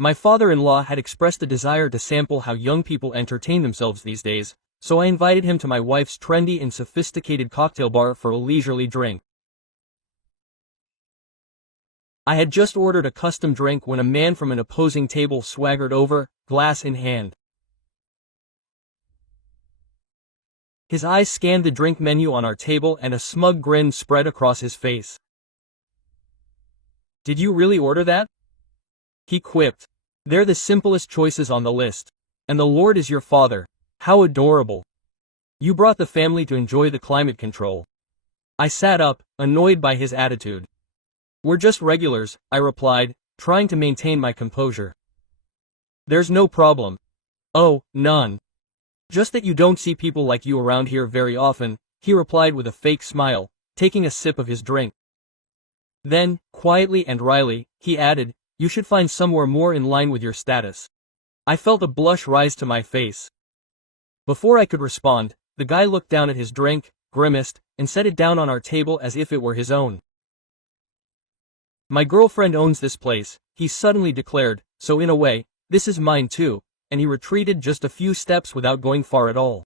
My father-in-law had expressed a desire to sample how young people entertain themselves these days, so I invited him to my wife's trendy and sophisticated cocktail bar for a leisurely drink. I had just ordered a custom drink when a man from an opposing table swaggered over, glass in hand. His eyes scanned the drink menu on our table and a smug grin spread across his face. "Did you really order that?" he quipped. "They're the simplest choices on the list. And the Lord is your father. How adorable. You brought the family to enjoy the climate control." I sat up, annoyed by his attitude. "We're just regulars," I replied, trying to maintain my composure. "There's no problem." "Oh, none. Just that you don't see people like you around here very often," he replied with a fake smile, taking a sip of his drink. Then, quietly and wryly, he added, "You should find somewhere more in line with your status." I felt a blush rise to my face. Before I could respond, the guy looked down at his drink, grimaced, and set it down on our table as if it were his own. "My girlfriend owns this place," he suddenly declared, "so in a way, this is mine too," and he retreated just a few steps without going far at all.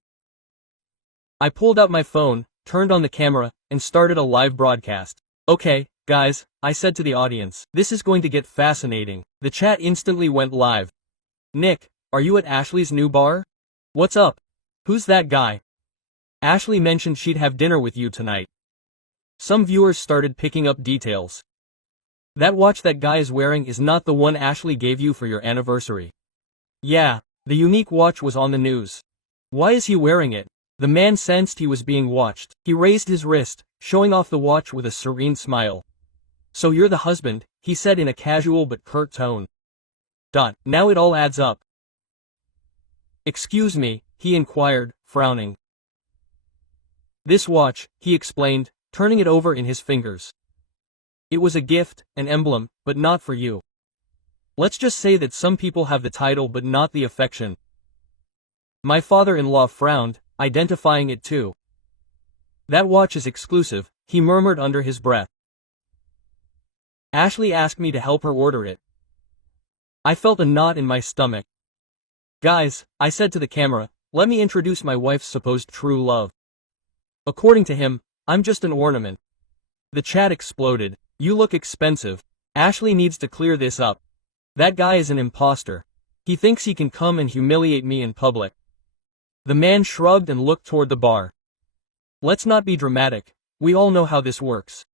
I pulled out my phone, turned on the camera, and started a live broadcast. "Okay, guys," I said to the audience, "this is going to get fascinating." The chat instantly went live. "Nick, are you at Ashley's new bar? What's up? Who's that guy? Ashley mentioned she'd have dinner with you tonight." Some viewers started picking up details. "That watch that guy is wearing is not the one Ashley gave you for your anniversary." "Yeah, the unique watch was on the news. Why is he wearing it?" The man sensed he was being watched. He raised his wrist, showing off the watch with a serene smile. "So you're the husband," he said in a casual but curt tone. Now it all adds up." "Excuse me," he inquired, frowning. "This watch," he explained, turning it over in his fingers. "It was a gift, an emblem, but not for you. Let's just say that some people have the title but not the affection." My father-in-law frowned, identifying it too. "That watch is exclusive," he murmured under his breath. "Ashley asked me to help her order it." I felt a knot in my stomach. "Guys," I said to the camera, "let me introduce my wife's supposed true love. According to him, I'm just an ornament." The chat exploded. "You look expensive. Ashley needs to clear this up. That guy is an imposter. He thinks he can come and humiliate me in public." The man shrugged and looked toward the bar. "Let's not be dramatic. We all know how this works.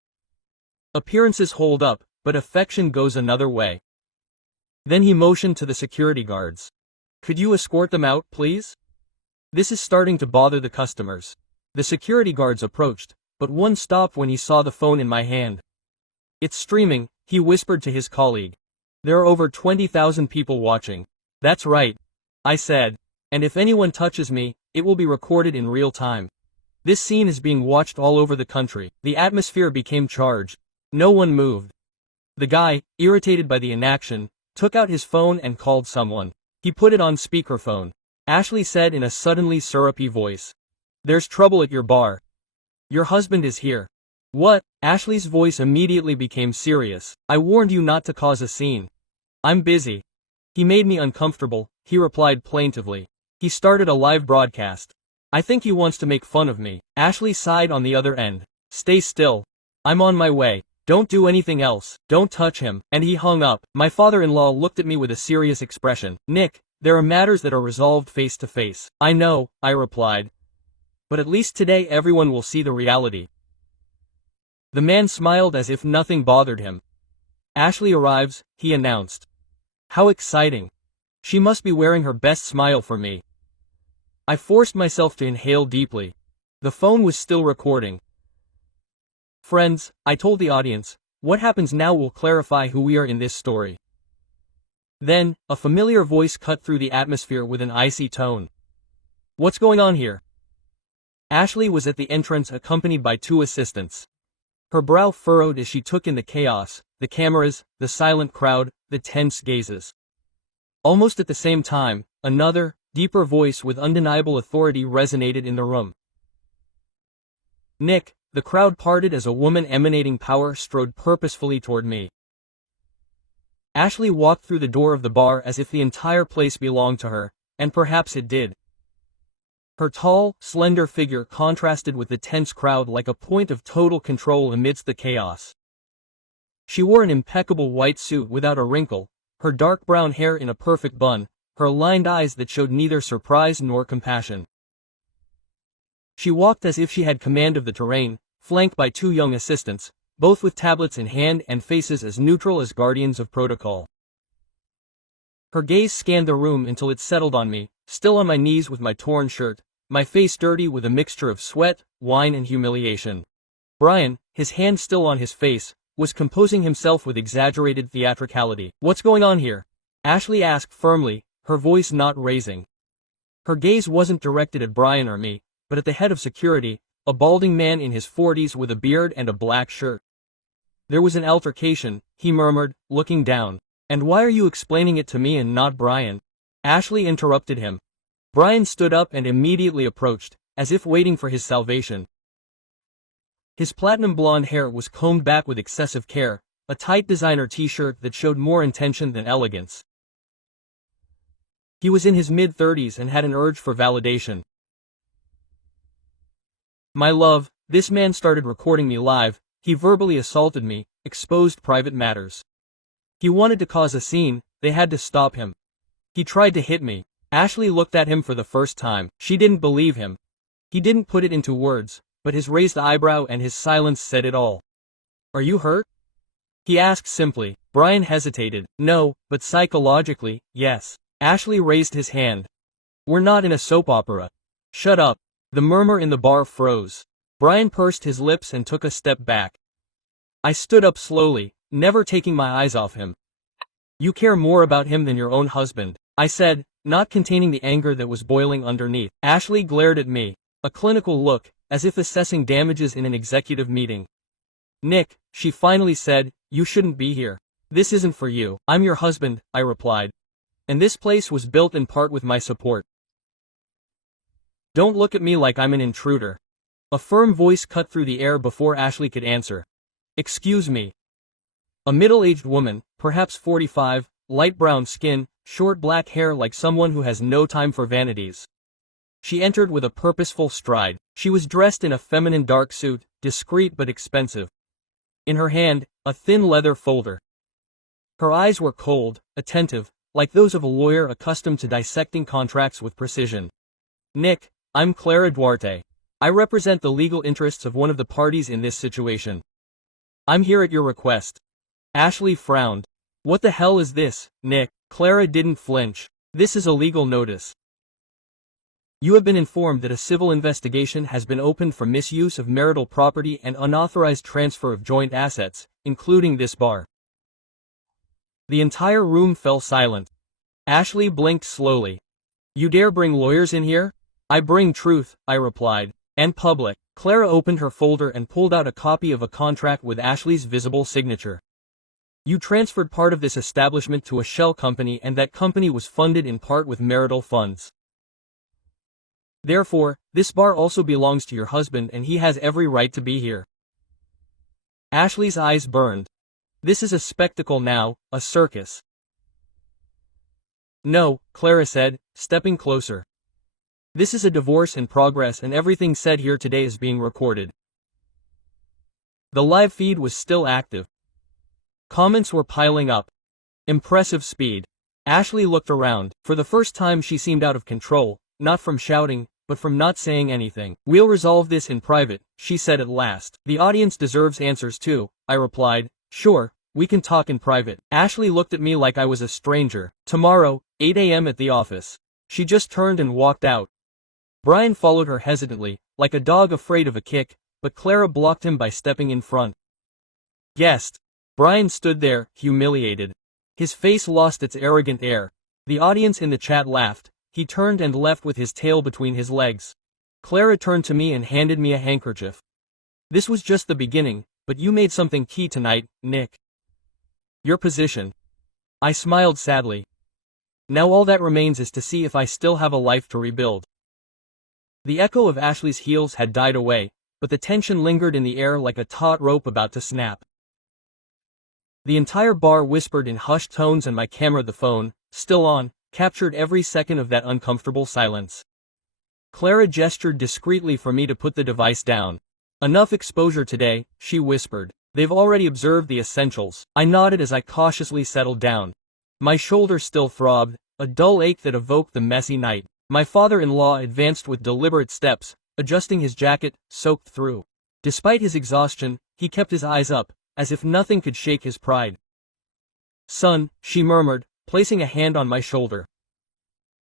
Appearances hold up, but affection goes another way." Then he motioned to the security guards. "Could you escort them out, please? This is starting to bother the customers." The security guards approached, but one stopped when he saw the phone in my hand. "It's streaming," he whispered to his colleague. "There are over 20,000 people watching." "That's right," I said. "And if anyone touches me, it will be recorded in real time." This scene is being watched all over the country. The atmosphere became charged. No one moved. The guy, irritated by the inaction, took out his phone and called someone. He put it on speakerphone. Ashley said in a suddenly syrupy voice, "There's trouble at your bar. Your husband is here." "What?" Ashley's voice immediately became serious. "I warned you not to cause a scene. I'm busy." "He made me uncomfortable," he replied plaintively. "He started a live broadcast. I think he wants to make fun of me." Ashley sighed on the other end. "Stay still. I'm on my way. Don't do anything else. Don't touch him." And he hung up. My father-in-law looked at me with a serious expression. "Nick, there are matters that are resolved face to face." "I know," I replied. "But at least today everyone will see the reality." The man smiled as if nothing bothered him. "Ashley arrives," he announced. "How exciting. She must be wearing her best smile for me." I forced myself to inhale deeply. The phone was still recording. "Friends," I told the audience, "what happens now will clarify who we are in this story." Then, a familiar voice cut through the atmosphere with an icy tone. "What's going on here?" Ashley was at the entrance accompanied by 2 assistants. Her brow furrowed as she took in the chaos, the cameras, the silent crowd, the tense gazes. Almost at the same time, another, deeper voice with undeniable authority resonated in the room. "Nick." The crowd parted as a woman emanating power strode purposefully toward me. Ashley walked through the door of the bar as if the entire place belonged to her, and perhaps it did. Her tall, slender figure contrasted with the tense crowd like a point of total control amidst the chaos. She wore an impeccable white suit without a wrinkle, her dark brown hair in a perfect bun, her aligned eyes that showed neither surprise nor compassion. She walked as if she had command of the terrain, flanked by two young assistants, both with tablets in hand and faces as neutral as guardians of protocol. Her gaze scanned the room until it settled on me, still on my knees with my torn shirt, my face dirty with a mixture of sweat, wine and humiliation. Brian, his hand still on his face, was composing himself with exaggerated theatricality. "What's going on here?" Ashley asked firmly, her voice not raising. Her gaze wasn't directed at Brian or me, but at the head of security, a balding man in his 40s with a beard and a black shirt. "There was an altercation," he murmured, looking down. "And why are you explaining it to me and not Brian?" Ashley interrupted him. Brian stood up and immediately approached, as if waiting for his salvation. His platinum blonde hair was combed back with excessive care, a tight designer t-shirt that showed more intention than elegance. He was in his mid-30s and had an urge for validation. "My love," this man started recording me live, he verbally assaulted me, exposed private matters. He wanted to cause a scene, they had to stop him. He tried to hit me. Ashley looked at him for the first time. She didn't believe him. He didn't put it into words, but his raised eyebrow and his silence said it all. "Are you hurt?" he asked simply. Brian hesitated. "No, but psychologically, yes." Ashley raised his hand. "We're not in a soap opera." "Shut up." The murmur in the bar froze. Brian pursed his lips and took a step back. I stood up slowly, never taking my eyes off him. "You care more about him than your own husband," I said, not containing the anger that was boiling underneath. Ashley glared at me, a clinical look, as if assessing damages in an executive meeting. "Nick," she finally said, "you shouldn't be here. This isn't for you." "I'm your husband," I replied. "And this place was built in part with my support. Don't look at me like I'm an intruder." A firm voice cut through the air before Ashley could answer. "Excuse me." A middle-aged woman, perhaps 45, light brown skin, short black hair like someone who has no time for vanities. She entered with a purposeful stride. She was dressed in a feminine dark suit, discreet but expensive. In her hand, a thin leather folder. Her eyes were cold, attentive, like those of a lawyer accustomed to dissecting contracts with precision. "Nick, I'm Clara Duarte. I represent the legal interests of one of the parties in this situation. I'm here at your request." Ashley frowned. "What the hell is this, Nick?" Clara didn't flinch. "This is a legal notice. You have been informed that a civil investigation has been opened for misuse of marital property and unauthorized transfer of joint assets, including this bar." The entire room fell silent. Ashley blinked slowly. "You dare bring lawyers in here?" "I bring truth," I replied. "And public." Clara opened her folder and pulled out a copy of a contract with Ashley's visible signature. "You transferred part of this establishment to a shell company and that company was funded in part with marital funds. Therefore, this bar also belongs to your husband and he has every right to be here." Ashley's eyes burned. "This is a spectacle now, a circus." "No," Clara said, stepping closer. "This is a divorce in progress and everything said here today is being recorded." The live feed was still active. Comments were piling up. Impressive speed. Ashley looked around. For the first time she seemed out of control, not from shouting, but from not saying anything. "We'll resolve this in private," she said at last. "The audience deserves answers too," I replied. "Sure, we can talk in private." Ashley looked at me like I was a stranger. "Tomorrow, 8 a.m. at the office." She just turned and walked out. Brian followed her hesitantly, like a dog afraid of a kick, but Clara blocked him by stepping in front. "Guest." Brian stood there, humiliated. His face lost its arrogant air. The audience in the chat laughed. He turned and left with his tail between his legs. Clara turned to me and handed me a handkerchief. "This was just the beginning, but you made something key tonight, Nick. Your position." I smiled sadly. "Now all that remains is to see if I still have a life to rebuild." The echo of Ashley's heels had died away, but the tension lingered in the air like a taut rope about to snap. The entire bar whispered in hushed tones and my camera, the phone, still on, captured every second of that uncomfortable silence. Clara gestured discreetly for me to put the device down. Enough exposure today, she whispered. They've already observed the essentials. I nodded as I cautiously settled down. My shoulder still throbbed, a dull ache that evoked the messy night. My father-in-law advanced with deliberate steps, adjusting his jacket, soaked through. Despite his exhaustion, he kept his eyes up, as if nothing could shake his pride. "Son," she murmured, placing a hand on my shoulder.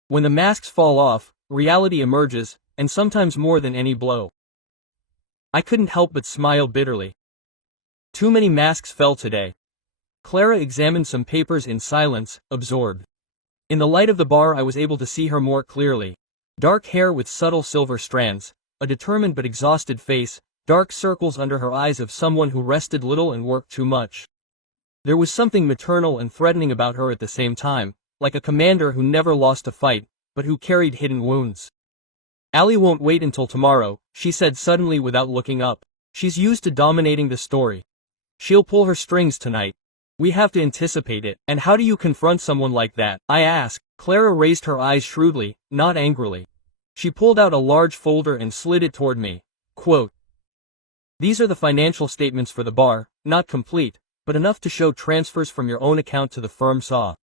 "When the masks fall off, reality emerges, and sometimes more than any blow." I couldn't help but smile bitterly. Too many masks fell today. Clara examined some papers in silence, absorbed. In the light of the bar I was able to see her more clearly. Dark hair with subtle silver strands, a determined but exhausted face, dark circles under her eyes of someone who rested little and worked too much. There was something maternal and threatening about her at the same time, like a commander who never lost a fight, but who carried hidden wounds. "Allie won't wait until tomorrow," she said suddenly without looking up. "She's used to dominating the story. She'll pull her strings tonight. We have to anticipate it." "And how do you confront someone like that?" I asked. Clara raised her eyes shrewdly, not angrily. She pulled out a large folder and slid it toward me. Quote, "These are the financial statements for the bar, not complete, but enough to show transfers from your own account to the firm saw."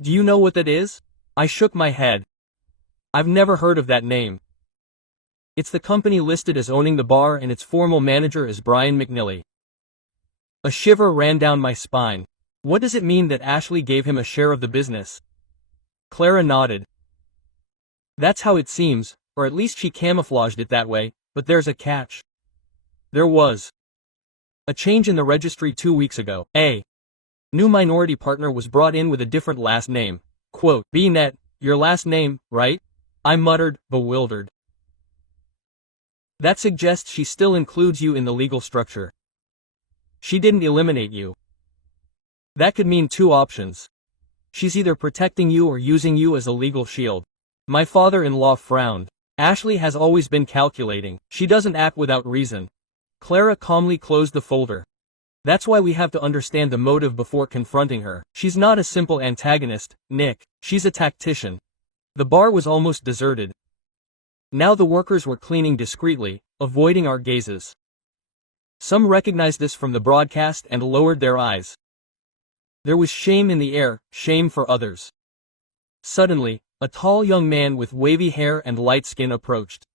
"Do you know what that is?" I shook my head. "I've never heard of that name." "It's the company listed as owning the bar and its formal manager is Brian McNilly." A shiver ran down my spine. "What does it mean that Ashley gave him a share of the business?" Clara nodded. "That's how it seems, or at least she camouflaged it that way, but there's a catch." There was. A change in the registry 2 weeks ago. A new minority partner was brought in with a different last name. Quote, "B-net, your last name, right?" I muttered, bewildered. "That suggests she still includes you in the legal structure. She didn't eliminate you." "That could mean two options. She's either protecting you or using you as a legal shield." My father-in-law frowned. "Ashley has always been calculating. She doesn't act without reason." Clara calmly closed the folder. "That's why we have to understand the motive before confronting her. She's not a simple antagonist, Nick. She's a tactician." The bar was almost deserted. Now the workers were cleaning discreetly, avoiding our gazes. Some recognized us from the broadcast and lowered their eyes. There was shame in the air, shame for others. Suddenly, a tall young man with wavy hair and light skin approached.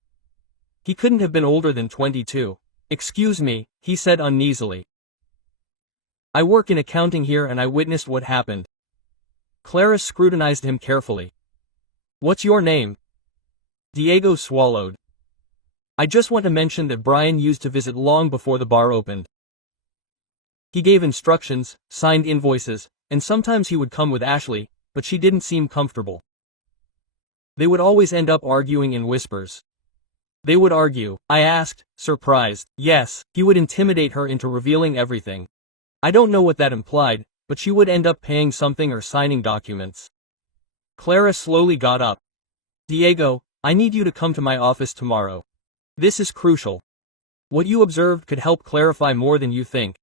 He couldn't have been older than 22. "Excuse me," he said uneasily. "I work in accounting here and I witnessed what happened." Clara scrutinized him carefully. "What's your name?" Diego swallowed. "I just want to mention that Brian used to visit long before the bar opened. He gave instructions, signed invoices, and sometimes he would come with Ashley, but she didn't seem comfortable. They would always end up arguing in whispers." "They would argue?" I asked, surprised. "Yes, he would intimidate her into revealing everything. I don't know what that implied, but she would end up paying something or signing documents." Clara slowly got up. "Diego, I need you to come to my office tomorrow. This is crucial. What you observed could help clarify more than you think."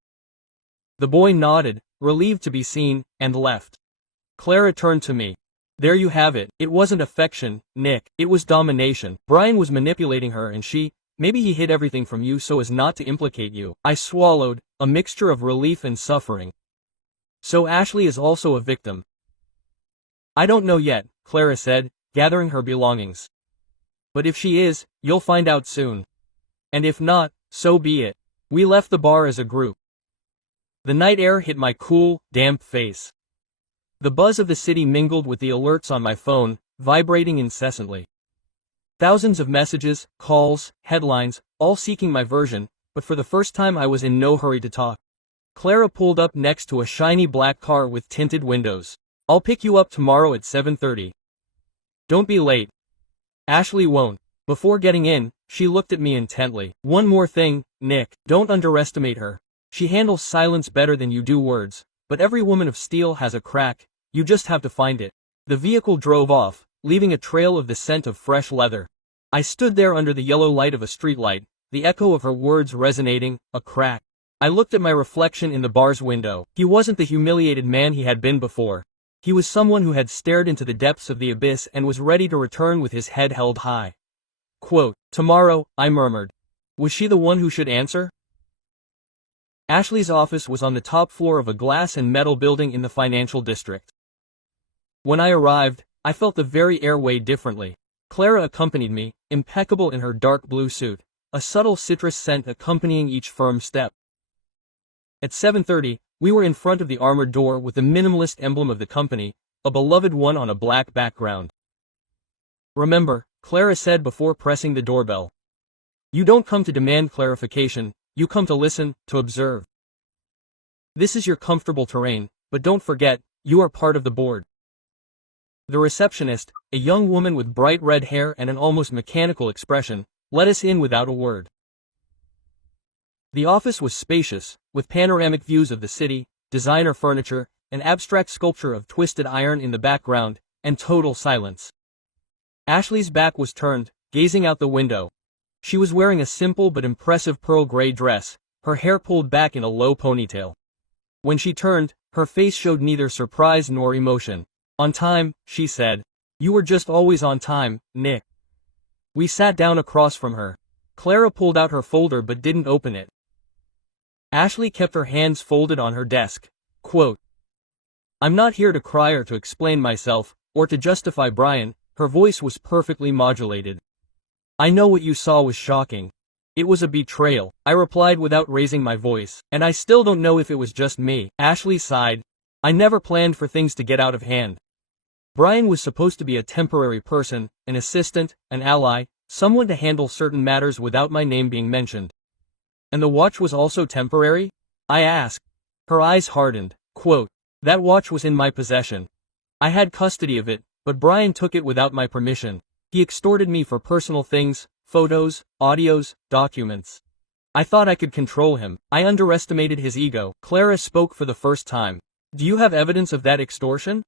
The boy nodded, relieved to be seen, and left. Clara turned to me. "There you have it. It wasn't affection, Nick, it was domination. Brian was manipulating her and maybe he hid everything from you so as not to implicate you." I swallowed, a mixture of relief and suffering. "So Ashley is also a victim?" "I don't know yet," Clara said, gathering her belongings. "But if she is, you'll find out soon. And if not, so be it." We left the bar as a group. The night air hit my cool, damp face. The buzz of the city mingled with the alerts on my phone, vibrating incessantly. Thousands of messages, calls, headlines, all seeking my version, but for the first time I was in no hurry to talk. Clara pulled up next to a shiny black car with tinted windows. "I'll pick you up tomorrow at 7:30. Don't be late." "Ashley won't." Before getting in, she looked at me intently. "One more thing, Nick, don't underestimate her. She handles silence better than you do words, but every woman of steel has a crack, you just have to find it." The vehicle drove off, leaving a trail of the scent of fresh leather. I stood there under the yellow light of a streetlight, the echo of her words resonating, a crack. I looked at my reflection in the bar's window. He wasn't the humiliated man he had been before. He was someone who had stared into the depths of the abyss and was ready to return with his head held high. Quote, "Tomorrow," I murmured. Was she the one who should answer? Ashley's office was on the top floor of a glass and metal building in the financial district. When I arrived, I felt the very air weighed differently. Clara accompanied me, impeccable in her dark blue suit, a subtle citrus scent accompanying each firm step. At 7:30, we were in front of the armored door with the minimalist emblem of the company, a beloved one on a black background. "Remember," Clara said before pressing the doorbell. "You don't come to demand clarification, you come to listen, to observe. This is your comfortable terrain, but don't forget, you are part of the board." The receptionist, a young woman with bright red hair and an almost mechanical expression, let us in without a word. The office was spacious, with panoramic views of the city, designer furniture, an abstract sculpture of twisted iron in the background, and total silence. Ashley's back was turned, gazing out the window. She was wearing a simple but impressive pearl gray dress, her hair pulled back in a low ponytail. When she turned, her face showed neither surprise nor emotion. "On time," she said. "You were just always on time, Nick." We sat down across from her. Clara pulled out her folder but didn't open it. Ashley kept her hands folded on her desk. Quote, "I'm not here to cry or to explain myself, or to justify Brian." Her voice was perfectly modulated. "I know what you saw was shocking. It was a betrayal," I replied without raising my voice, "and I still don't know if it was just me." Ashley sighed. "I never planned for things to get out of hand. Brian was supposed to be a temporary person, an assistant, an ally, someone to handle certain matters without my name being mentioned." "And the watch was also temporary?" I asked. Her eyes hardened. Quote, "That watch was in my possession. I had custody of it, but Brian took it without my permission. He extorted me for personal things, photos, audios, documents. I thought I could control him. I underestimated his ego." Clara spoke for the first time. "Do you have evidence of that extortion?"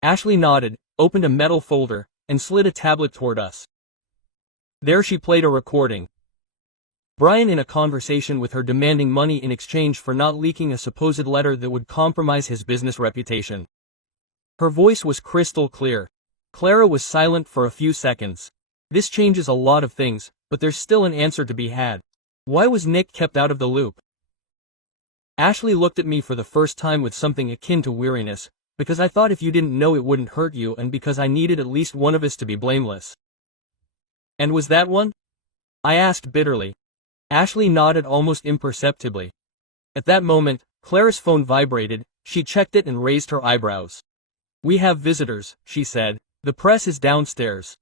Ashley nodded, opened a metal folder, and slid a tablet toward us. There she played a recording. Brian in a conversation with her demanding money in exchange for not leaking a supposed letter that would compromise his business reputation. Her voice was crystal clear. Clara was silent for a few seconds. "This changes a lot of things, but there's still an answer to be had. Why was Nick kept out of the loop?" Ashley looked at me for the first time with something akin to weariness, "Because I thought if you didn't know it wouldn't hurt you, and because I needed at least one of us to be blameless." "And was that one?" I asked bitterly. Ashley nodded almost imperceptibly. At that moment, Clara's phone vibrated. She checked it and raised her eyebrows. "We have visitors," she said. "The press is downstairs."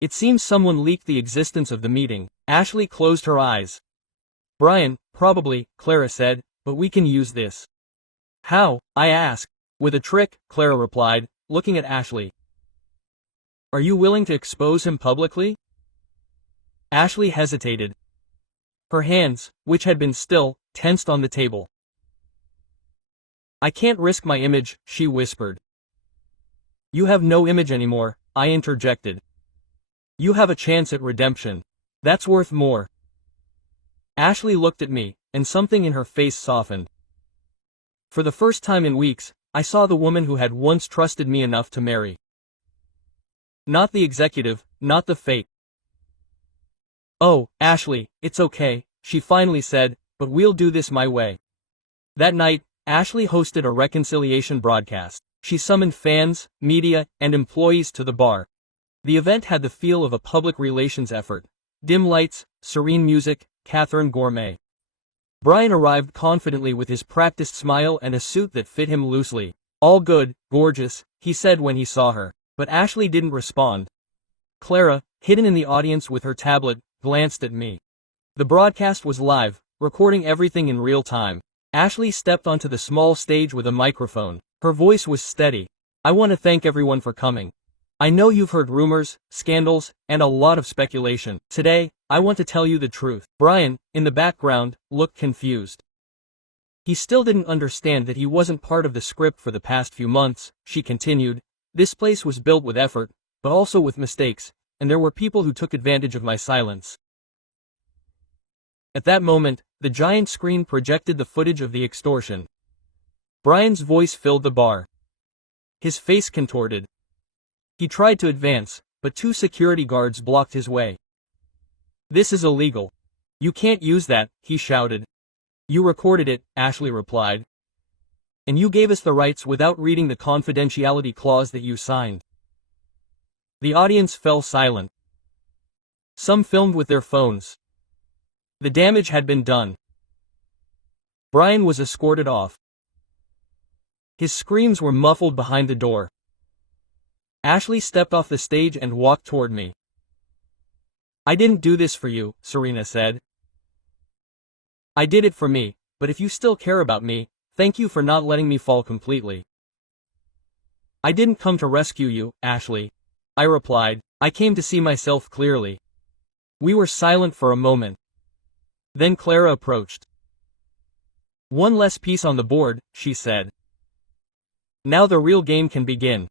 It seems someone leaked the existence of the meeting. Ashley closed her eyes. "Brian, probably," Clara said, "but we can use this." "How?" I asked. "With a trick," Clara replied, looking at Ashley. "Are you willing to expose him publicly?" Ashley hesitated. Her hands, which had been still, tensed on the table. "I can't risk my image," she whispered. "You have no image anymore," I interjected. "You have a chance at redemption. That's worth more." Ashley looked at me, and something in her face softened. For the first time in weeks, I saw the woman who had once trusted me enough to marry. Not the executive, not the fake. "Oh, Ashley, it's okay," she finally said, "but we'll do this my way." That night, Ashley hosted a reconciliation broadcast. She summoned fans, media, and employees to the bar. The event had the feel of a public relations effort. Dim lights, serene music, Catherine Gourmet. Brian arrived confidently with his practiced smile and a suit that fit him loosely. "All good, gorgeous," he said when he saw her. But Ashley didn't respond. Clara, hidden in the audience with her tablet, glanced at me. The broadcast was live, recording everything in real time. Ashley stepped onto the small stage with a microphone. Her voice was steady. "I want to thank everyone for coming. I know you've heard rumors, scandals, and a lot of speculation. Today, I want to tell you the truth." Brian, in the background, looked confused. He still didn't understand that he wasn't part of the script for the past few months. She continued, "This place was built with effort, but also with mistakes, and there were people who took advantage of my silence. At that moment, the giant screen projected the footage of the extortion. Brian's voice filled the bar. His face contorted. He tried to advance, but 2 security guards blocked his way. "This is illegal. You can't use that," he shouted. "You recorded it," Ashley replied. "And you gave us the rights without reading the confidentiality clause that you signed." The audience fell silent. Some filmed with their phones. The damage had been done. Brian was escorted off. His screams were muffled behind the door. Ashley stepped off the stage and walked toward me. "I didn't do this for you," Serena said. "I did it for me, but if you still care about me, thank you for not letting me fall completely." "I didn't come to rescue you, Ashley," I replied. "I came to see myself clearly." We were silent for a moment. Then Clara approached. "One less piece on the board," she said. "Now the real game can begin."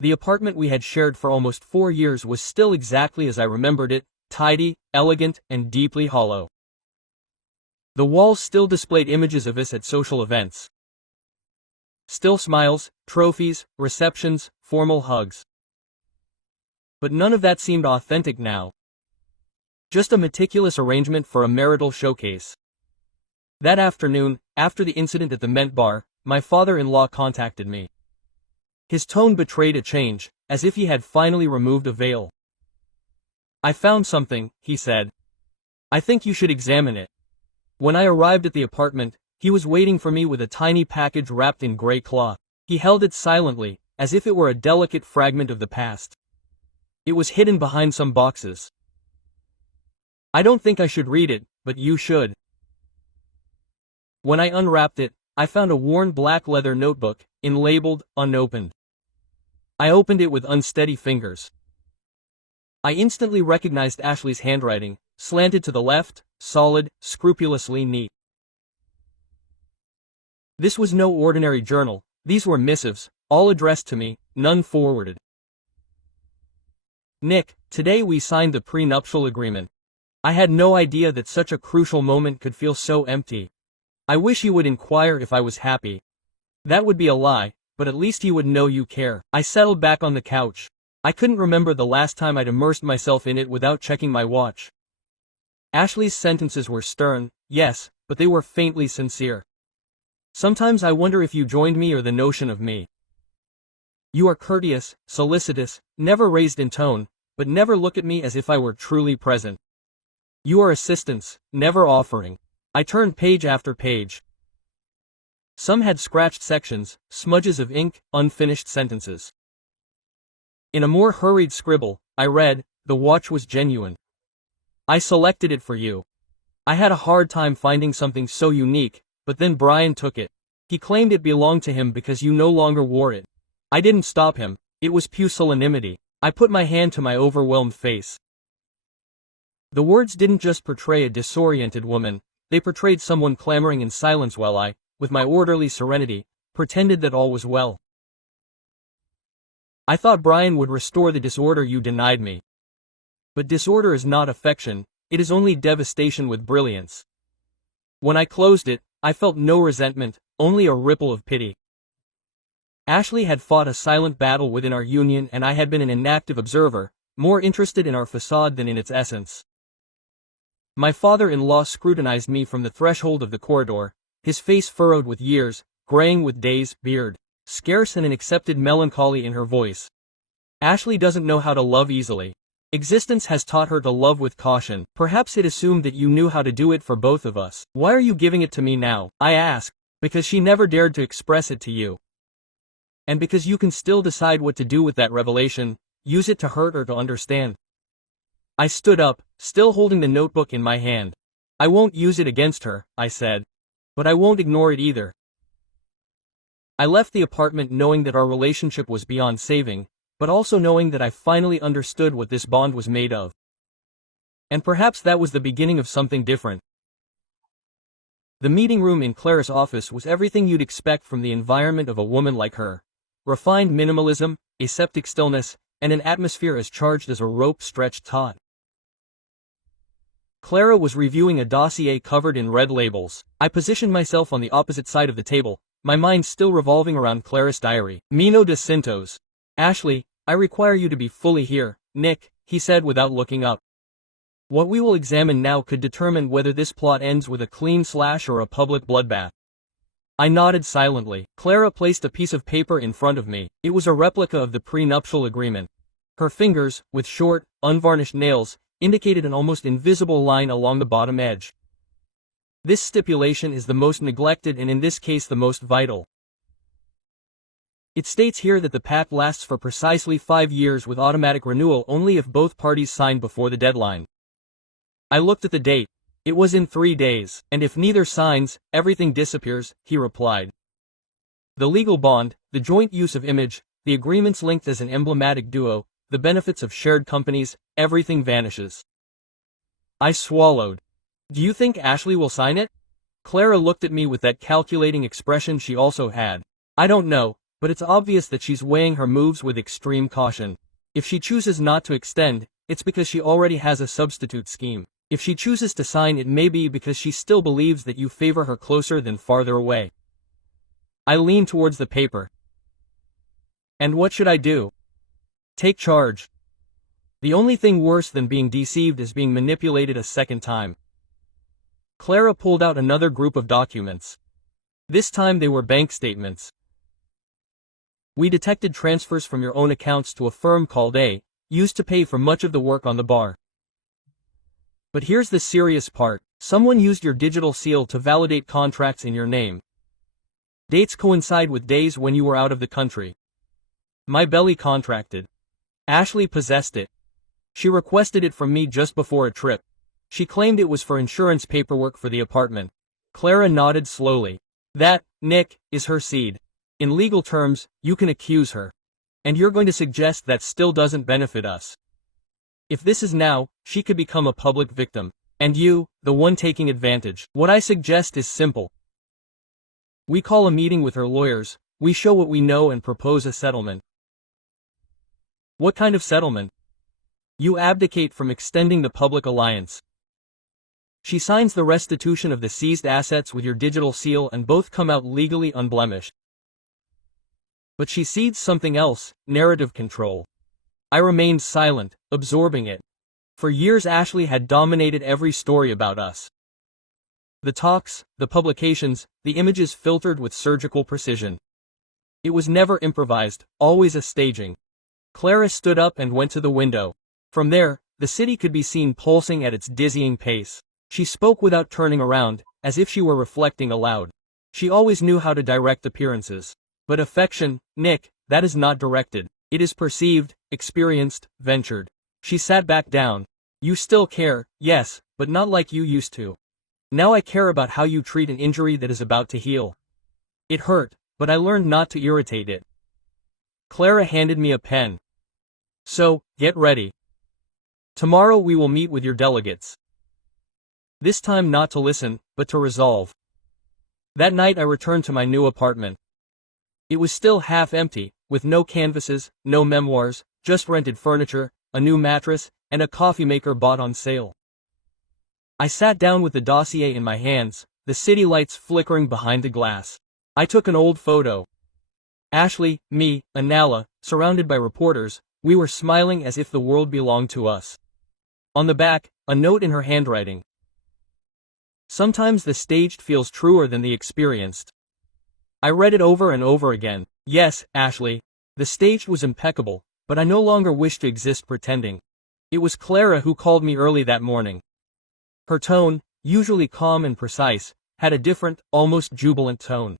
The apartment we had shared for almost 4 years was still exactly as I remembered it, tidy, elegant, and deeply hollow. The walls still displayed images of us at social events. Still smiles, trophies, receptions, formal hugs. But none of that seemed authentic now. Just a meticulous arrangement for a marital showcase. That afternoon, after the incident at the Mint bar, my father-in-law contacted me. His tone betrayed a change, as if he had finally removed a veil. "I found something," he said. "I think you should examine it." When I arrived at the apartment, he was waiting for me with a tiny package wrapped in gray cloth. He held it silently, as if it were a delicate fragment of the past. It was hidden behind some boxes. "I don't think I should read it, but you should." When I unwrapped it, I found a worn black leather notebook, labeled, unopened. I opened it with unsteady fingers. I instantly recognized Ashley's handwriting, slanted to the left, solid, scrupulously neat. This was no ordinary journal, these were missives, all addressed to me, none forwarded. "Nick, today we signed the prenuptial agreement. I had no idea that such a crucial moment could feel so empty. I wish you would inquire if I was happy. That would be a lie, but at least he would know you care." I settled back on the couch. I couldn't remember the last time I'd immersed myself in it without checking my watch. Ashley's sentences were stern, yes, but they were faintly sincere. "Sometimes I wonder if you joined me or the notion of me. You are courteous, solicitous, never raised in tone, but never look at me as if I were truly present. You are assistance, never offering." I turned page after page. Some had scratched sections, smudges of ink, unfinished sentences. In a more hurried scribble, I read, "The watch was genuine. I selected it for you. I had a hard time finding something so unique, but then Brian took it. He claimed it belonged to him because you no longer wore it. I didn't stop him, it was pusillanimity." I put my hand to my overwhelmed face. The words didn't just portray a disoriented woman, they portrayed someone clamoring in silence while I, with my orderly serenity, pretended that all was well. "I thought Brian would restore the disorder you denied me. But disorder is not affection, it is only devastation with brilliance." When I closed it, I felt no resentment, only a ripple of pity. Ashley had fought a silent battle within our union and I had been an inactive observer, more interested in our facade than in its essence. My father-in-law scrutinized me from the threshold of the corridor, his face furrowed with years, graying with days, beard, scarce and an accepted melancholy in her voice. "Ashley doesn't know how to love easily. Existence has taught her to love with caution. Perhaps it assumed that you knew how to do it for both of us. Why are you giving it to me now?" I asked. "Because she never dared to express it to you. And because you can still decide what to do with that revelation, use it to hurt or to understand." I stood up, still holding the notebook in my hand. "I won't use it against her," I said. "But I won't ignore it either." I left the apartment knowing that our relationship was beyond saving, but also knowing that I finally understood what this bond was made of. And perhaps that was the beginning of something different. The meeting room in Clara's office was everything you'd expect from the environment of a woman like her. Refined minimalism, aseptic stillness, and an atmosphere as charged as a rope stretched taut. Clara was reviewing a dossier covered in red labels. I positioned myself on the opposite side of the table, my mind still revolving around Clara's diary. Mino de Cintos. Ashley, I require you to be fully here, Nick, he said without looking up. What we will examine now could determine whether this plot ends with a clean slash or a public bloodbath. I nodded silently. Clara placed a piece of paper in front of me. It was a replica of the prenuptial agreement. Her fingers, with short, unvarnished nails, indicated an almost invisible line along the bottom edge. This stipulation is the most neglected and in this case the most vital. It states here that the pact lasts for precisely 5 years with automatic renewal only if both parties sign before the deadline. I looked at the date. It was in 3 days, and if neither signs, everything disappears, he replied. The legal bond, the joint use of image, the agreements linked as an emblematic duo, the benefits of shared companies, everything vanishes. I swallowed. Do you think Ashley will sign it? Clara looked at me with that calculating expression she also had. I don't know, but it's obvious that she's weighing her moves with extreme caution. If she chooses not to extend, it's because she already has a substitute scheme. If she chooses to sign, it may be because she still believes that you favor her closer than farther away. I leaned towards the paper. And what should I do? Take charge. The only thing worse than being deceived is being manipulated a second time. Clara pulled out another group of documents. This time they were bank statements. We detected transfers from your own accounts to a firm called A, used to pay for much of the work on the bar. But here's the serious part. Someone used your digital seal to validate contracts in your name. Dates coincide with days when you were out of the country. My belly contracted. Ashley possessed it. She requested it from me just before a trip. She claimed it was for insurance paperwork for the apartment. Clara nodded slowly. That, Nick, is her seed. In legal terms, you can accuse her. And you're going to suggest that still doesn't benefit us. If this is now, she could become a public victim. And you, the one taking advantage. What I suggest is simple. We call a meeting with her lawyers, we show what we know and propose a settlement. What kind of settlement? You abdicate from extending the public alliance. She signs the restitution of the seized assets with your digital seal and both come out legally unblemished. But she cedes something else, narrative control. I remained silent, absorbing it. For years Ashley had dominated every story about us. The talks, the publications, the images filtered with surgical precision. It was never improvised, always a staging. Clara stood up and went to the window. From there, the city could be seen pulsing at its dizzying pace. She spoke without turning around, as if she were reflecting aloud. She always knew how to direct appearances. But affection, Nick, that is not directed. It is perceived, experienced, ventured. She sat back down. You still care, yes, but not like you used to. Now I care about how you treat an injury that is about to heal. It hurt, but I learned not to irritate it. Clara handed me a pen. So, get ready. Tomorrow we will meet with your delegates. This time not to listen, but to resolve. That night I returned to my new apartment. It was still half empty, with no canvases, no memoirs, just rented furniture, a new mattress, and a coffee maker bought on sale. I sat down with the dossier in my hands, the city lights flickering behind the glass. I took an old photo. Ashley, me, and Nala, surrounded by reporters, we were smiling as if the world belonged to us. On the back, a note in her handwriting. Sometimes the staged feels truer than the experienced. I read it over and over again. Yes, Ashley, the staged was impeccable, but I no longer wish to exist pretending. It was Clara who called me early that morning. Her tone, usually calm and precise, had a different, almost jubilant tone.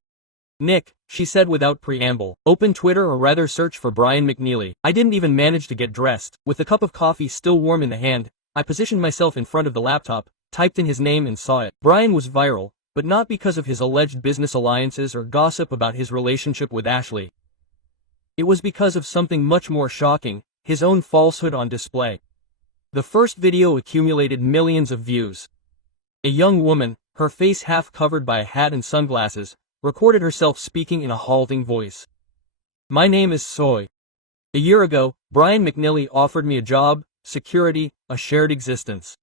Nick, she said without preamble, open Twitter or rather search for Brian McNeely. I didn't even manage to get dressed. With the cup of coffee still warm in the hand, I positioned myself in front of the laptop, typed in his name and saw it. Brian was viral, but not because of his alleged business alliances or gossip about his relationship with Ashley. It was because of something much more shocking, his own falsehood on display. The first video accumulated millions of views. A young woman, her face half covered by a hat and sunglasses, recorded herself speaking in a halting voice. My name is Soy. A year ago, Brian McNeely offered me a job, security, a shared existence.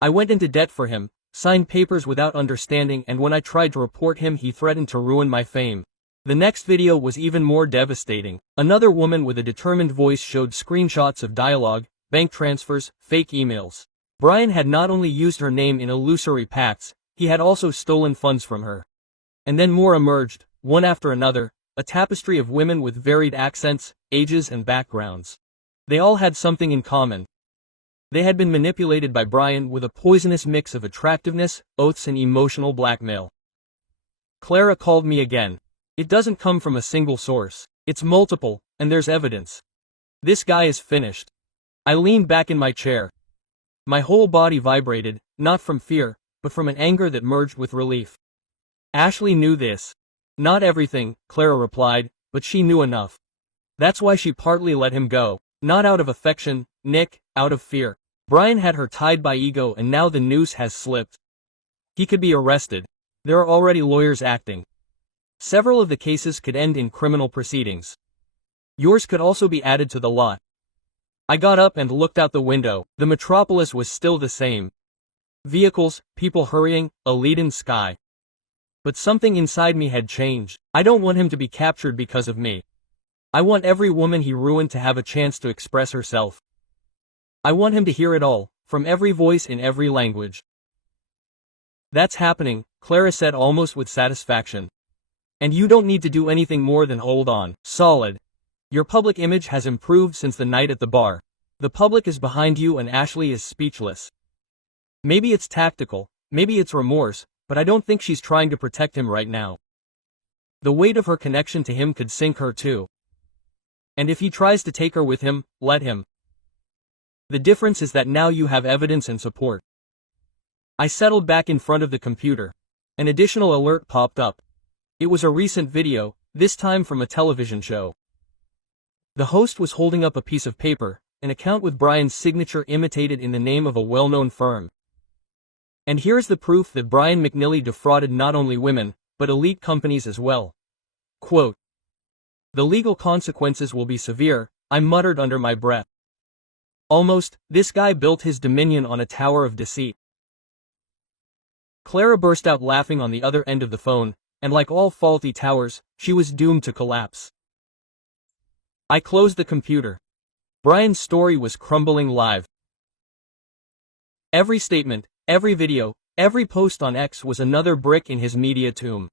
I went into debt for him, signed papers without understanding, and when I tried to report him he threatened to ruin my fame. The next video was even more devastating. Another woman with a determined voice showed screenshots of dialogue, bank transfers, fake emails. Brian had not only used her name in illusory pacts, he had also stolen funds from her. And then more emerged, one after another, a tapestry of women with varied accents, ages and backgrounds. They all had something in common. They had been manipulated by Brian with a poisonous mix of attractiveness, oaths and emotional blackmail. Clara called me again. It doesn't come from a single source. It's multiple, and there's evidence. This guy is finished. I leaned back in my chair. My whole body vibrated, not from fear, but from an anger that merged with relief. Ashley knew this. Not everything, Clara replied, but she knew enough. That's why she partly let him go. Not out of affection, Nick, out of fear. Brian had her tied by ego and now the noose has slipped. He could be arrested. There are already lawyers acting. Several of the cases could end in criminal proceedings. Yours could also be added to the lot. I got up and looked out the window. The metropolis was still the same. Vehicles, people hurrying, a leaden sky. But something inside me had changed. I don't want him to be captured because of me. I want every woman he ruined to have a chance to express herself. I want him to hear it all, from every voice in every language. That's happening, Clara said almost with satisfaction. And you don't need to do anything more than hold on, solid. Your public image has improved since the night at the bar. The public is behind you and Ashley is speechless. Maybe it's tactical, maybe it's remorse, but I don't think she's trying to protect him right now. The weight of her connection to him could sink her too. And if he tries to take her with him, let him. The difference is that now you have evidence and support. I settled back in front of the computer. An additional alert popped up. It was a recent video, this time from a television show. The host was holding up a piece of paper, an account with Brian's signature imitated in the name of a well-known firm. And here's the proof that Brian McNally defrauded not only women, but elite companies as well. Quote, "The legal consequences will be severe," I muttered under my breath. Almost, this guy built his dominion on a tower of deceit. Clara burst out laughing on the other end of the phone, and like all faulty towers, she was doomed to collapse. I closed the computer. Brian's story was crumbling live. Every statement, every video, every post on X was another brick in his media tomb.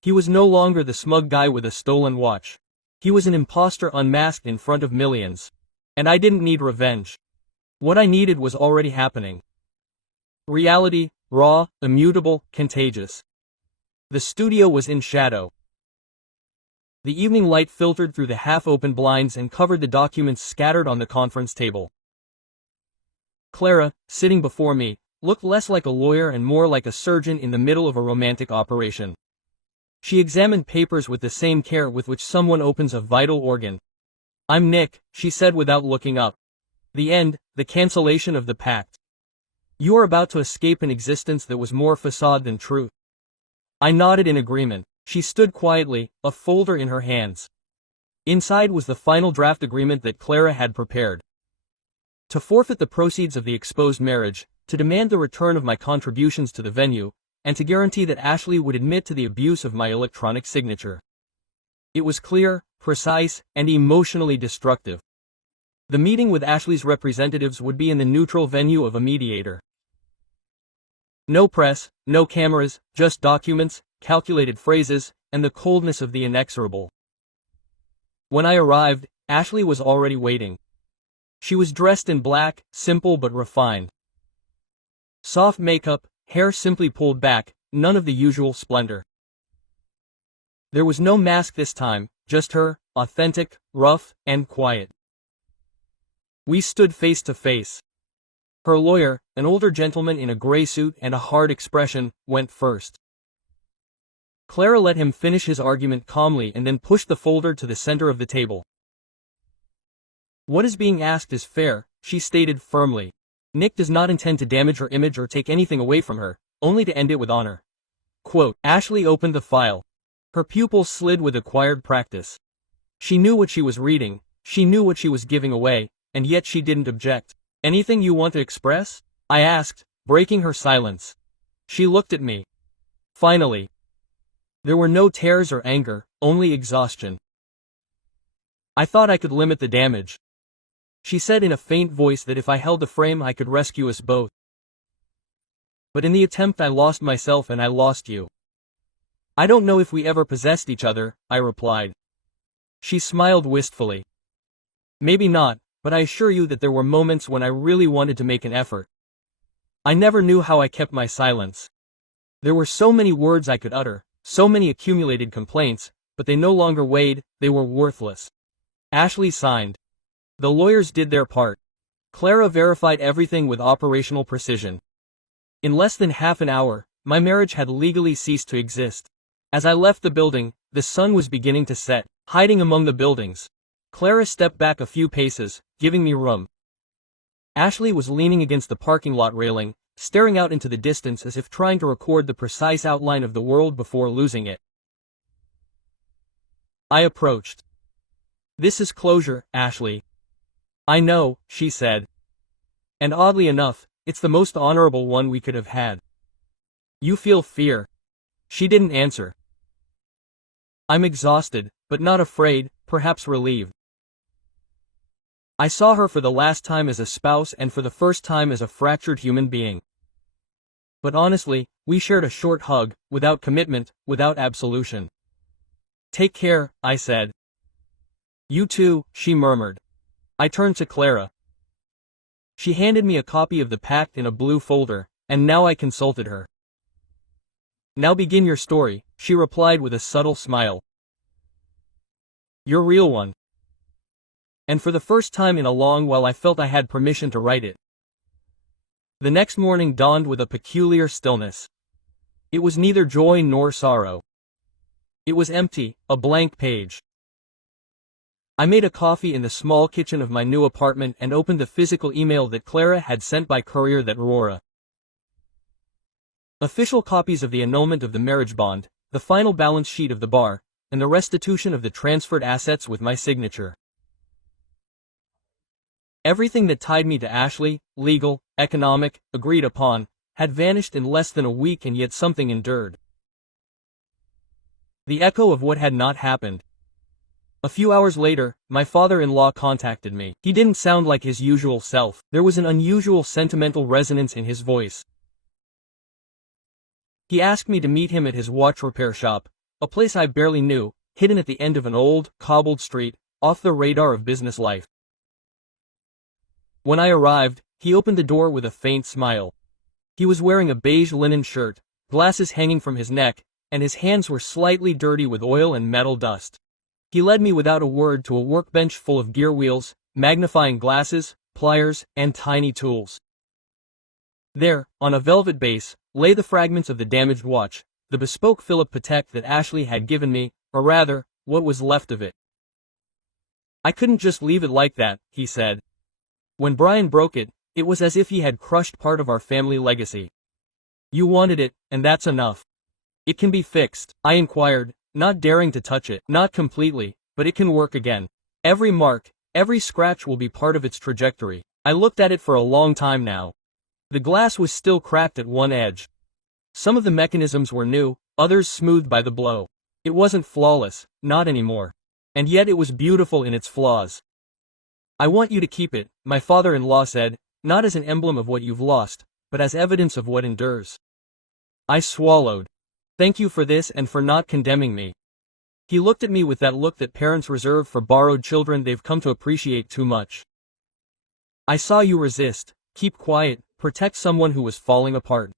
He was no longer the smug guy with a stolen watch. He was an imposter unmasked in front of millions. And I didn't need revenge. What I needed was already happening. Reality, raw, immutable, contagious. The studio was in shadow. The evening light filtered through the half-open blinds and covered the documents scattered on the conference table. Clara, sitting before me, looked less like a lawyer and more like a surgeon in the middle of a romantic operation. She examined papers with the same care with which someone opens a vital organ. "I'm Nick," she said without looking up. "The end, the cancellation of the pact. You are about to escape an existence that was more facade than truth." I nodded in agreement. She stood quietly, a folder in her hands. Inside was the final draft agreement that Clara had prepared. To forfeit the proceeds of the exposed marriage, to demand the return of my contributions to the venue, and to guarantee that Ashley would admit to the abuse of my electronic signature. It was clear, precise, and emotionally destructive. The meeting with Ashley's representatives would be in the neutral venue of a mediator. No press, no cameras, just documents, calculated phrases, and the coldness of the inexorable. When I arrived, Ashley was already waiting. She was dressed in black, simple but refined. Soft makeup, hair simply pulled back, none of the usual splendor. There was no mask this time, just her, authentic, rough, and quiet. We stood face to face. Her lawyer, an older gentleman in a gray suit and a hard expression, went first. Clara let him finish his argument calmly and then pushed the folder to the center of the table. "What is being asked is fair," she stated firmly. "Nick does not intend to damage her image or take anything away from her, only to end it with honor." Quote, Ashley opened the file. Her pupils slid with acquired practice. She knew what she was reading, she knew what she was giving away, and yet she didn't object. "Anything you want to express?" I asked, breaking her silence. She looked at me. Finally. There were no tears or anger, only exhaustion. I thought I could limit the damage. She said in a faint voice that if I held the frame I could rescue us both. But in the attempt I lost myself and I lost you. I don't know if we ever possessed each other, I replied. She smiled wistfully. Maybe not, but I assure you that there were moments when I really wanted to make an effort. I never knew how I kept my silence. There were so many words I could utter, so many accumulated complaints, but they no longer weighed, they were worthless. Ashley signed. The lawyers did their part. Clara verified everything with operational precision. In less than half an hour, my marriage had legally ceased to exist. As I left the building, the sun was beginning to set, hiding among the buildings. Clara stepped back a few paces, giving me room. Ashley was leaning against the parking lot railing, staring out into the distance as if trying to record the precise outline of the world before losing it. I approached. This is closure, Ashley. I know, she said. And oddly enough, it's the most honorable one we could have had. You feel fear. She didn't answer. I'm exhausted, but not afraid, perhaps relieved. I saw her for the last time as a spouse and for the first time as a fractured human being. But honestly, we shared a short hug, without commitment, without absolution. Take care, I said. You too, she murmured. I turned to Clara. She handed me a copy of the pact in a blue folder, and now I consulted her. Now begin your story, she replied with a subtle smile. Your real one. And for the first time in a long while I felt I had permission to write it. The next morning dawned with a peculiar stillness. It was neither joy nor sorrow. It was empty, a blank page. I made a coffee in the small kitchen of my new apartment and opened the physical email that Clara had sent by courier that Aurora. Official copies of the annulment of the marriage bond, the final balance sheet of the bar, and the restitution of the transferred assets with my signature. Everything that tied me to Ashley, legal, economic, agreed upon, had vanished in less than a week, and yet something endured. The echo of what had not happened. A few hours later, my father-in-law contacted me. He didn't sound like his usual self. There was an unusual sentimental resonance in his voice. He asked me to meet him at his watch repair shop, a place I barely knew, hidden at the end of an old, cobbled street, off the radar of business life. When I arrived, he opened the door with a faint smile. He was wearing a beige linen shirt, glasses hanging from his neck, and his hands were slightly dirty with oil and metal dust. He led me without a word to a workbench full of gear wheels, magnifying glasses, pliers, and tiny tools. There, on a velvet base, lay the fragments of the damaged watch, the bespoke Philip Patek that Ashley had given me, or rather, what was left of it. I couldn't just leave it like that, he said. When Brian broke it, it was as if he had crushed part of our family legacy. You wanted it, and that's enough. It can be fixed, I inquired, not daring to touch it. Not completely, but it can work again. Every mark, every scratch will be part of its trajectory. I looked at it for a long time now. The glass was still cracked at one edge. Some of the mechanisms were new, others smoothed by the blow. It wasn't flawless, not anymore. And yet it was beautiful in its flaws. I want you to keep it, my father-in-law said, not as an emblem of what you've lost, but as evidence of what endures. I swallowed. Thank you for this and for not condemning me. He looked at me with that look that parents reserve for borrowed children they've come to appreciate too much. I saw you resist, keep quiet, protect someone who was falling apart.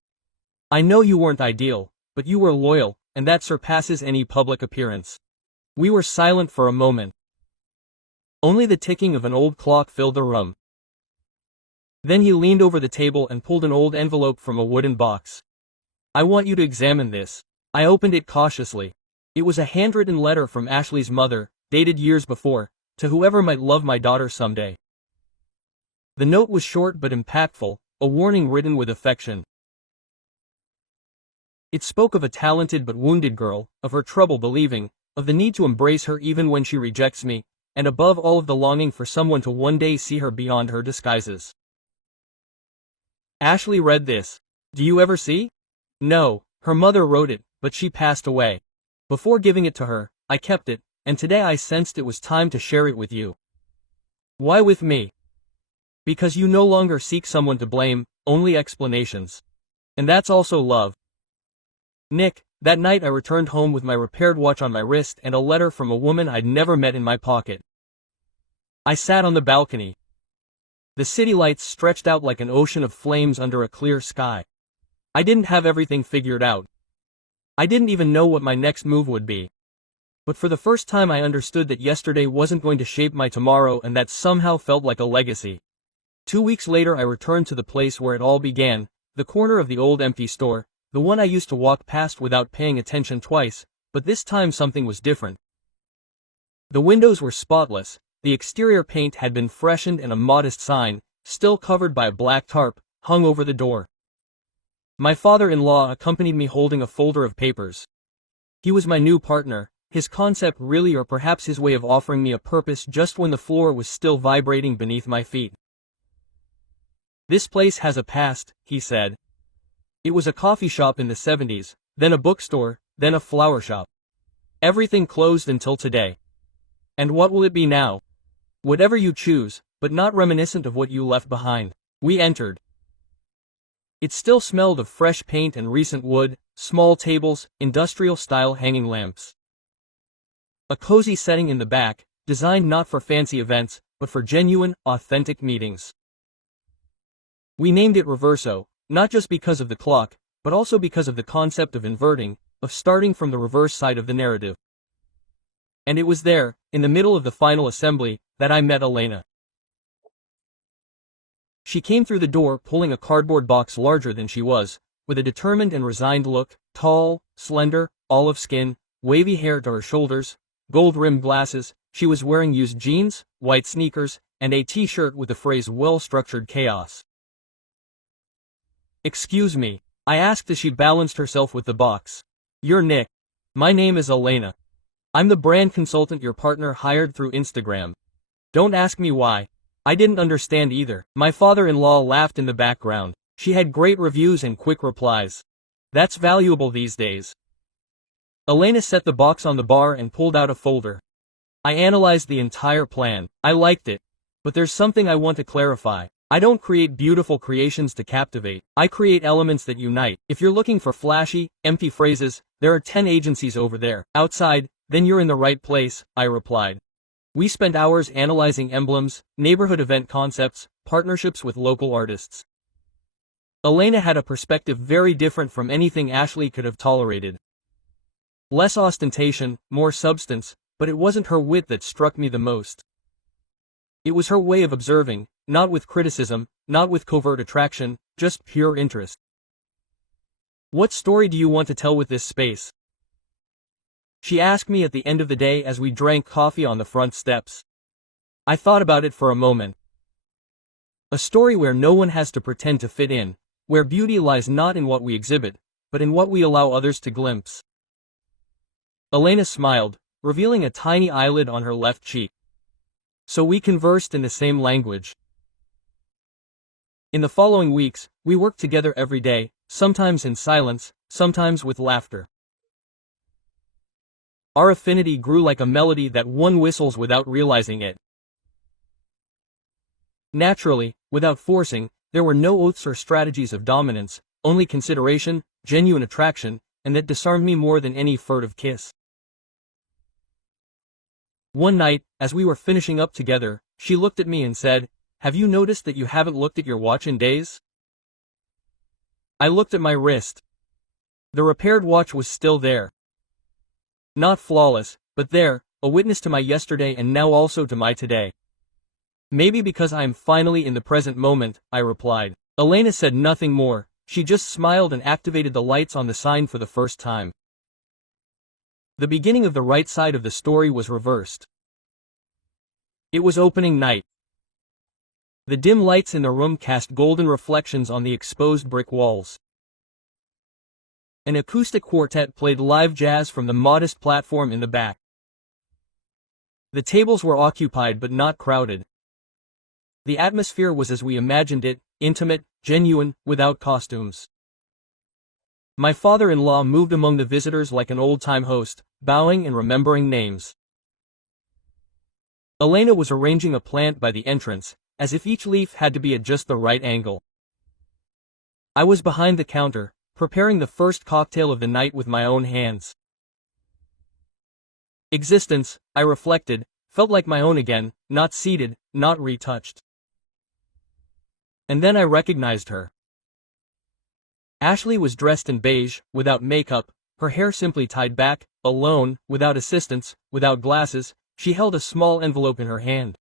I know you weren't ideal, but you were loyal, and that surpasses any public appearance. We were silent for a moment. Only the ticking of an old clock filled the room. Then he leaned over the table and pulled an old envelope from a wooden box. I want you to examine this. I opened it cautiously. It was a handwritten letter from Ashley's mother, dated years before, to whoever might love my daughter someday. The note was short but impactful, a warning written with affection. It spoke of a talented but wounded girl, of her trouble believing, of the need to embrace her even when she rejects me, and above all of the longing for someone to one day see her beyond her disguises. Ashley read this. Do you ever see? No, her mother wrote it, but she passed away. Before giving it to her, I kept it, and today I sensed it was time to share it with you. Why with me? Because you no longer seek someone to blame, only explanations. And that's also love. Nick, that night I returned home with my repaired watch on my wrist and a letter from a woman I'd never met in my pocket. I sat on the balcony. The city lights stretched out like an ocean of flames under a clear sky. I didn't have everything figured out. I didn't even know what my next move would be. But for the first time I understood that yesterday wasn't going to shape my tomorrow, and that somehow felt like a legacy. 2 weeks later I returned to the place where it all began, the corner of the old empty store, the one I used to walk past without paying attention twice, but this time something was different. The windows were spotless, the exterior paint had been freshened, and a modest sign, still covered by a black tarp, hung over the door. My father-in-law accompanied me holding a folder of papers. He was my new partner, his concept really, or perhaps his way of offering me a purpose just when the floor was still vibrating beneath my feet. This place has a past, he said. It was a coffee shop in the 70s, then a bookstore, then a flower shop. Everything closed until today. And what will it be now? Whatever you choose, but not reminiscent of what you left behind. We entered. It still smelled of fresh paint and recent wood, small tables, industrial-style hanging lamps. A cozy setting in the back, designed not for fancy events, but for genuine, authentic meetings. We named it Reverso, not just because of the clock, but also because of the concept of inverting, of starting from the reverse side of the narrative. And it was there, in the middle of the final assembly, that I met Elena. She came through the door pulling a cardboard box larger than she was, with a determined and resigned look, tall, slender, olive skin, wavy hair to her shoulders, gold-rimmed glasses. She was wearing used jeans, white sneakers, and a t-shirt with the phrase "well-structured chaos." "Excuse me," I asked as she balanced herself with the box. "You're Nick. My name is Elena. I'm the brand consultant your partner hired through Instagram. Don't ask me why. I didn't understand either." My father-in-law laughed in the background. She had great reviews and quick replies. That's valuable these days. Elena set the box on the bar and pulled out a folder. I analyzed the entire plan. I liked it. But there's something I want to clarify. I don't create beautiful creations to captivate. I create elements that unite. If you're looking for flashy, empty phrases, there are 10 agencies over there, outside, then you're in the right place, I replied. We spent hours analyzing emblems, neighborhood event concepts, partnerships with local artists. Elena had a perspective very different from anything Ashley could have tolerated. Less ostentation, more substance, but it wasn't her wit that struck me the most. It was her way of observing, not with criticism, not with covert attraction, just pure interest. What story do you want to tell with this space? She asked me at the end of the day as we drank coffee on the front steps. I thought about it for a moment. A story where no one has to pretend to fit in, where beauty lies not in what we exhibit, but in what we allow others to glimpse. Elena smiled, revealing a tiny eyelid on her left cheek. So we conversed in the same language. In the following weeks, we worked together every day, sometimes in silence, sometimes with laughter. Our affinity grew like a melody that one whistles without realizing it. Naturally, without forcing, there were no oaths or strategies of dominance, only consideration, genuine attraction, and that disarmed me more than any furtive kiss. One night, as we were finishing up together, she looked at me and said, "Have you noticed that you haven't looked at your watch in days?" I looked at my wrist. The repaired watch was still there. Not flawless, but there, a witness to my yesterday and now also to my today. Maybe because I am finally in the present moment, I replied. Elena said nothing more, she just smiled and activated the lights on the sign for the first time. The beginning of the right side of the story was reversed. It was opening night. The dim lights in the room cast golden reflections on the exposed brick walls. An acoustic quartet played live jazz from the modest platform in the back. The tables were occupied but not crowded. The atmosphere was as we imagined it, intimate, genuine, without costumes. My father-in-law moved among the visitors like an old-time host, bowing and remembering names. Elena was arranging a plant by the entrance, as if each leaf had to be at just the right angle. I was behind the counter, preparing the first cocktail of the night with my own hands. Existence, I reflected, felt like my own again, not seated, not retouched. And then I recognized her. Ashley was dressed in beige, without makeup, her hair simply tied back, alone, without assistance, without glasses. She held a small envelope in her hand.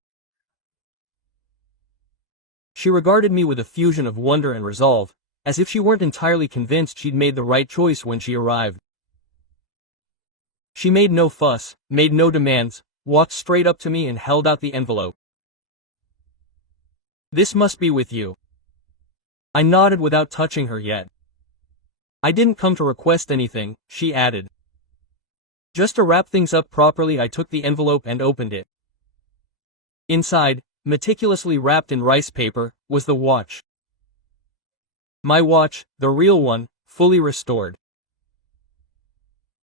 She regarded me with a fusion of wonder and resolve, as if she weren't entirely convinced she'd made the right choice when she arrived. She made no fuss, made no demands, walked straight up to me and held out the envelope. "This must be with you." I nodded without touching her yet. "I didn't come to request anything," she added. Just to wrap things up properly, I took the envelope and opened it. Inside, meticulously wrapped in rice paper, was the watch. My watch, the real one, fully restored.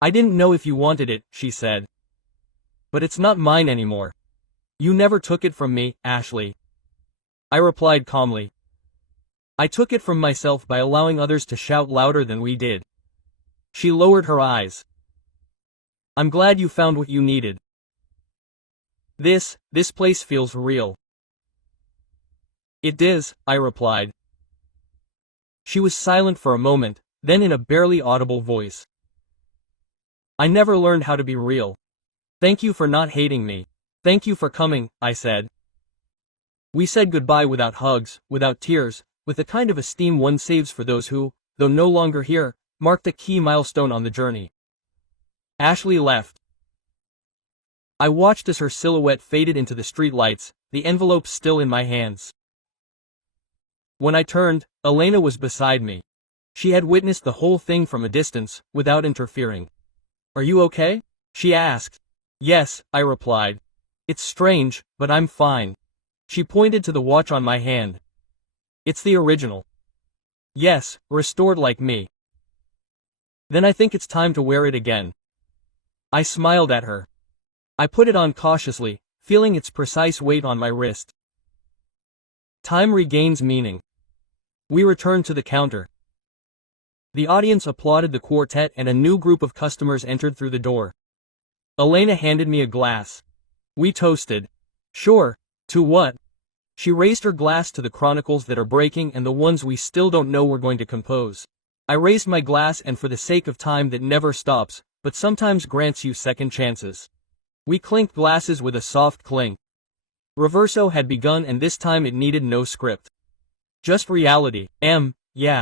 "I didn't know if you wanted it," she said. "But it's not mine anymore. You never took it from me, Ashley." I replied calmly. "I took it from myself by allowing others to shout louder than we did." She lowered her eyes. "I'm glad you found what you needed. This place feels real." "It does," I replied. She was silent for a moment, then in a barely audible voice, "I never learned how to be real. Thank you for not hating me. Thank you for coming," I said. We said goodbye without hugs, without tears, with the kind of esteem one saves for those who, though no longer here, marked a key milestone on the journey. Ashley left. I watched as her silhouette faded into the streetlights, the envelope still in my hands. When I turned, Elena was beside me. She had witnessed the whole thing from a distance, without interfering. "Are you okay?" she asked. "Yes," I replied. "It's strange, but I'm fine." She pointed to the watch on my hand. "It's the original." "Yes, restored like me." "Then I think it's time to wear it again." I smiled at her. I put it on cautiously, feeling its precise weight on my wrist. Time regains meaning. We returned to the counter. The audience applauded the quartet and a new group of customers entered through the door. Elena handed me a glass. We toasted. "Sure, to what?" She raised her glass to the chronicles that are breaking and the ones we still don't know we're going to compose. I raised my glass, and for the sake of time that never stops, but sometimes grants you second chances, we clinked glasses with a soft clink. Reverso had begun, and this time it needed no script. Just reality. Yeah.